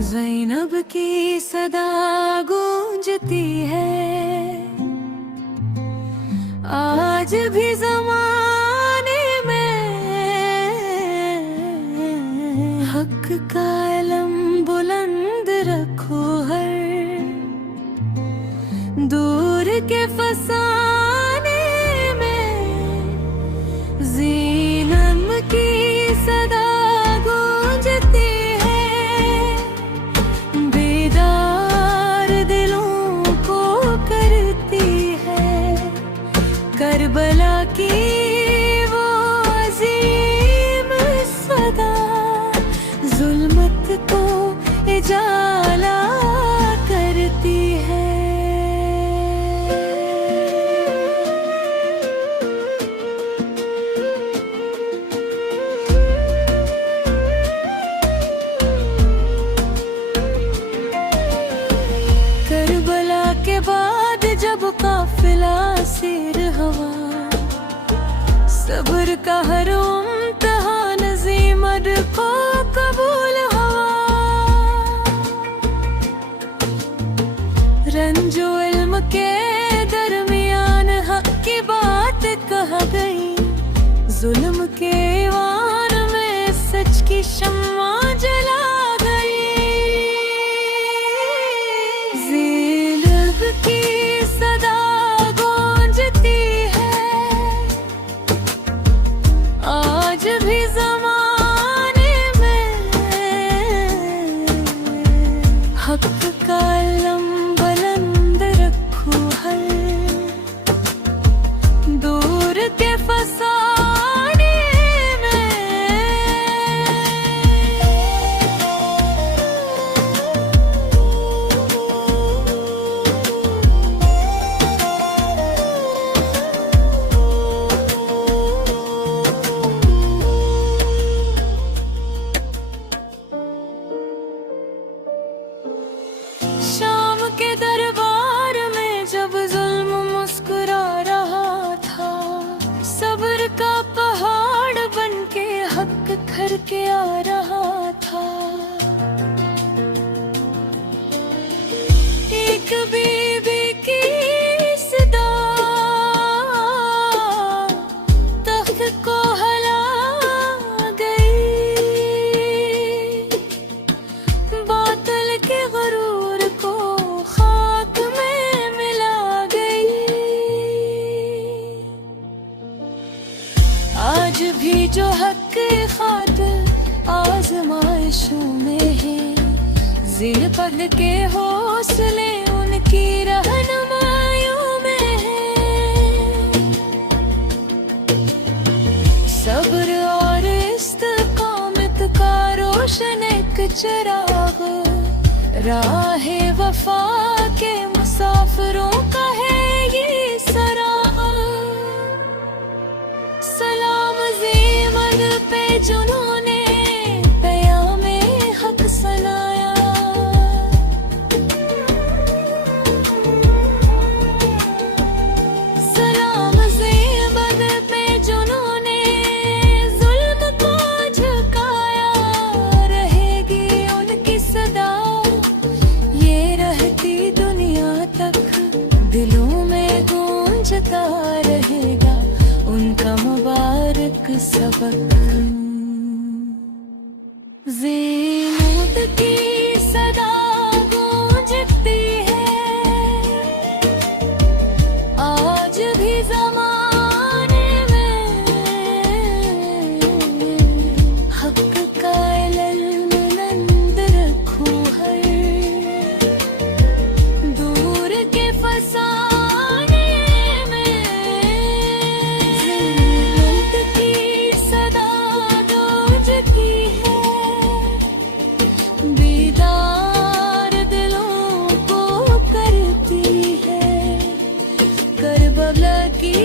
ज़ैनब की सदा गूंजती है आज भी ज़माने में। हक का इल्म बुलंद रखो हर दूर के फसाने में। ज़ैनब की सदा गूंजती है बेदार दिलों को करती है। करबला की वो अजीम सदा जुल्मत को इजाला करती है। करबला के बाद जब काफिला सिर हवा, सब्र का हर इम्तिहान ज़ैनब को कबूल हुआ। रंजो इल्म के दरमियान हक की बात कह गई। जुल्म के ईवान में सच की शम्मा जला गई। ज़ैनब की सदा गूंजती है आज भी ज़माने में। हक का इल्म बुलंद रखो हर दूर के फसाने में। शाम के दरबार में जब जुल्म मुस्कुरा रहा था, सब्र का पहाड़ बन के हक खर के आ रहा था। एक बीबी की सदा तख्त को हला गई। बादल के गरूर को खाक में मिला गई। आज भी जो हक खातिर आजमाइशों में है, ज़िलफत के हौसले उनकी रहनुमाइयों में है। सब्र और इस्तिकामत का रोशन एक चिराग, राहे वफा के मुसाफिरों का है ये सराग। सलाम ज़ैनब पे जिन्होंने क़यामे हक सुनाया। सलाम ज़ैनब पे जिन्होंने जुल्म को झुकाया। रहेगी उनकी सदा ये रहती दुनिया तक, दिलों में गूंजता रहेगा उनका मुबारक सबक। ज़ैनब की सदा गूंजती है आज भी ज़माने में। हक का इल्म बुलंद रखो हर दूर के फसाने में। ज़ैनब की सदा गूंजती है बेदार दिलों को करती है। करबला की